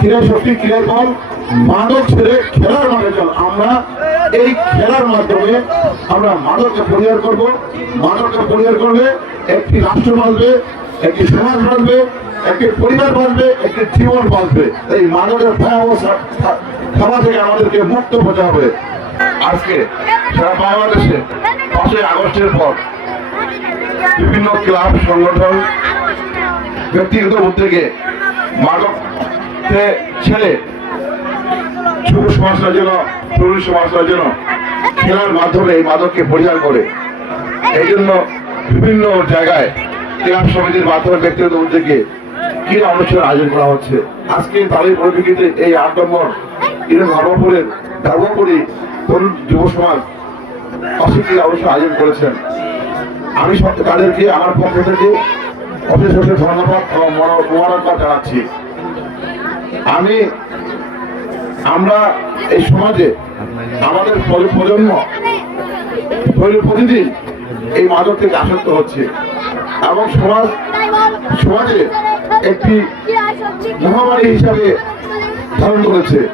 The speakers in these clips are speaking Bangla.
ক্রীড়া শক্তি ক্রীড়া বল, মাদক ছেড়ে খেলার মাঠে চল। আমরা এই খেলার মাধ্যমে আমরা মাদককে পরিহার করব। মাদককে পরিহার করলে একটি রাষ্ট্র বাঁচবে, একটি সমাজ বাঁচবে, একটি পরিবার বাঁচবে, একটি জীবন বাঁচবে। এই মাদকের ভয়াবহ খাওয়া থেকে আমাদেরকে মুক্ত হতে হবে। আজকে সারা বাংলাদেশে পাঁচই আগস্টের পর বিভিন্ন ক্লাব, সংগঠন, ব্যক্তিগত উদ্যোগে মাদক ছেড়ে যুব সমাজরা যেন তরুণ সমাজরা যেন খেলার মাধ্যমে এই মাদককে পরিহার করে। এই জন্য বিভিন্ন জায়গায় ক্লাব সমিতির মাধ্যমে ব্যক্তিগত উদ্যোগে ক্রীড়া অনুষ্ঠান আয়োজন করা হচ্ছে। আজকে তারই পরিপ্রেক্ষিতে এই আট নম্বর ধর্মপুরের ধর্মপুরী তরুণ যুব সমাজ অসীম ক্রীড়া অনুষ্ঠান আয়োজন করেছেন। আমি তাদেরকে, আমার পক্ষ থেকে অশেষ অশেষ ধন্যবাদ মোবারকবাদ জানাচ্ছি। আমি, আমরা এই সমাজে আমাদের প্র- প্রজন্ম প্রতি- প্রতিদিন এই মাদক থেকে আসক্ত হচ্ছে এবং সমাজ, সমাজে একটি মহামারী হিসাবে ধারণ করেছে।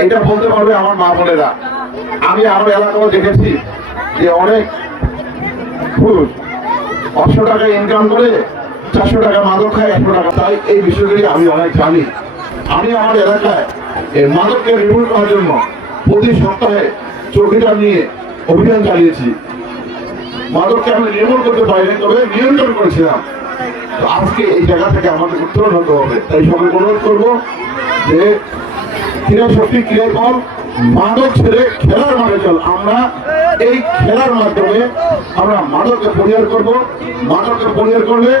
এটা বলতে পারবে আমার মা বোনেরা। আমি আমার এলাকাও দেখেছি যে অনেক পুরুষ পাঁচশো টাকা ইনকাম করে চারশো টাকা মাদক খায়, একশো টাকা। তাই এই বিষয়গুলি আমি অনেক জানি। আমি আমার এলাকায় এই মাদককে রিমুভ করার জন্য প্রতি সপ্তাহে চৌকিটা নিয়ে অভিযান চালিয়েছি। মাদককে আমি নির্মূল করতে পারিনি, তবে নিয়ন্ত্রণ করেছিলাম। আজকে এই জায়গা থেকে আমাদের উত্তরণ হতে হবে। তাই সবাই অনুরোধ করব যে ক্রীড়া শক্তি বল মাদক ছেড়ে খেলার মাঠে চল। আমরা এই খেলার মাধ্যমে আমরা মাদককে পরিহার করব। মাদককে পরিহার করলে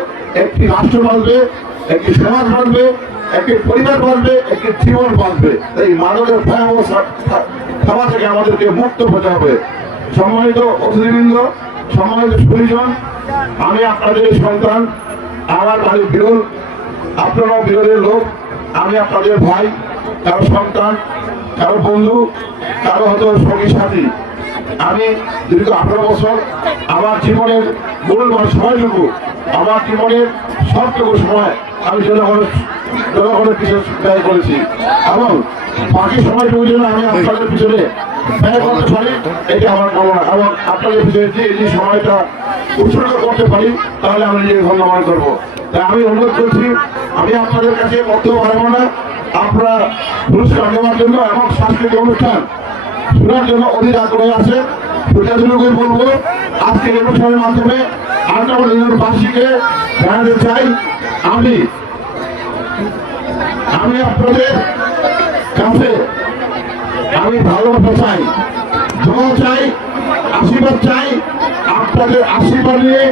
একটি রাষ্ট্র বাঁচবে একটি সমাজ বাঁচবে একটি পরিবার বাঁচবে একটি জীবন বাঁচবে এই মাদকের ভয়াবহ থেকে আমাদেরকে মুক্ত হতে হবে। সম্মানিত অতিথিবৃন্দ, সম্মানিত পরিজন আমি আপনাদের সন্তান, আমার বাড়ি বিরল, আপনারাও বিরোধের লোক, আমি আপনাদের ভাই, কারও সন্তান, কারও বন্ধু, কারও হয়তো সঙ্গী সাথী। আমি দীর্ঘ আঠারো বছর আমার জীবনের মূল্যবান সময়টুকু, আমার জীবনের সবটুকু সময় আমি জনগণের জনগণের পিছনে ব্যয় করেছি। এবং বাকি সময়টুকু যেন আমি আপনাদের পিছনে ব্যয় করতে পারি, এটা আমার কামনা। এবং আপনাদের পিছনে যে যে সময়টা উৎসর্গ করতে পারি, তাহলে আমি নিজেকে ধন্যবাদ করব। তাই আমি অনুরোধ করছি, আমি আপনাদের কাছে বক্তব্য পারব না। আপনারা পুরস্কার নেওয়ার জন্য এবং সাংস্কৃতিক অনুষ্ঠান শোনার জন্য অধিক আগ্রহ আছে প্রজাজনকে বলব। আজকের এই অনুষ্ঠানের মাধ্যমে আন্দাবাসীকে জানাতে চাই, আমি আমি আপনাদের কাছে আমি ভালোবাসা চাই, দোয়া চাই, আশীর্বাদ চাই, আপনাদের আশীর্বাদ নিয়ে,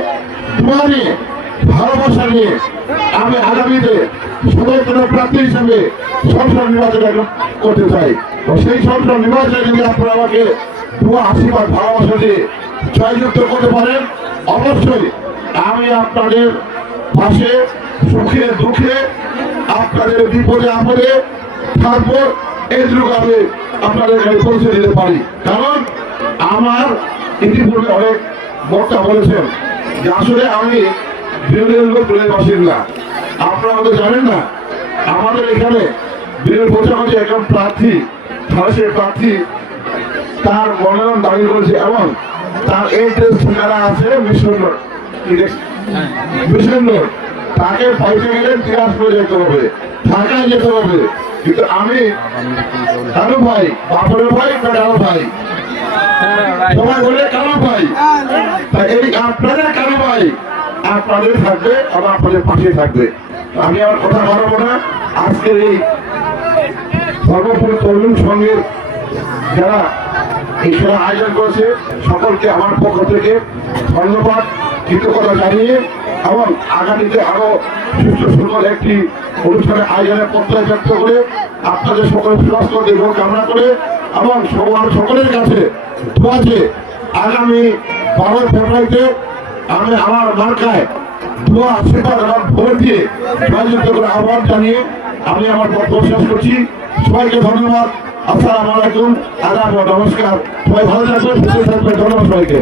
দোয়া নিয়ে, ভালোবাসা নিয়ে আমি আগামীতে সদস্য প্রার্থী হিসেবে সংসদ নির্বাচন করতে চাই। সেই সংসদ নির্বাচনে যদি আপনারা আমাকে দোয়া, আশীর্বাদ, ভালোবাসা দিয়ে জয়যুক্ত করতে পারেন, অবশ্যই আমি আপনাদের পাশে সুখে, দুঃখে আপনাদের বিপদে আপদে তারপর এইটুকু আমি আপনাদের কাছে পৌঁছে দিতে পারি। কারণ আমার ইতিপূর্বে অনেক বক্তা বলেছেন যে আসলে আমি লোক তুলে বাসিন্দা আপনারা হয়তো জানেন না, আমাদের এখানে বিরোধী বোঝামাঝি একজন প্রার্থী সাহসের প্রার্থী, তার মনোনয়ন দাবি করেছে এবং তার এই ড্রেস ঠিকানা আছে মিশন মিশন রোড তাকে পাইতে গেলে দিনাজপুরে যেতে হবে, ঢাকায় যেতে হবে। কিন্তু আমি কারও ভাই, বাপরের ভাই কারও ভাই? সবাই বলে কারও ভাই। এই আপনাদের কারও ভাই, আপনাদের থাকবে এবং আপনাদের পাশে থাকবে। আমি আমার কথা বাড়াবো না। আজকের এই ধর্মপুর তরুণ সংঘের যারা এই খেলা আয়োজন করেছে, সকলকে আমার পক্ষ থেকে ধন্যবাদ। কৃতজ্ঞতা জানিয়ে এবং আগামীতে আরও সুস্থ সুন্দর একটি অনুষ্ঠানের আয়োজনের প্রত্যয় ব্যক্ত করে আপনাদের সকলের সুস্বাস্থ্য দীর্ঘ কামনা করে এবং সবার সকলের কাছে দোয়াছে আগামী বারোই ফেব্রুয়ারিতে আমি আমার মার্কায় দোয়া, আশীর্বাদ এবং ভোট দিয়ে জয়যুক্ত করে আহ্বান জানিয়ে আমি আমার বক্তব্য শেষ করছি। সবাইকে ধন্যবাদ। আসসালামু আলাইকুম। আদাব নমস্কার। সবাই ভালো থাকবেন, সুস্থ থাকবেন। ধন্যবাদ সবাইকে।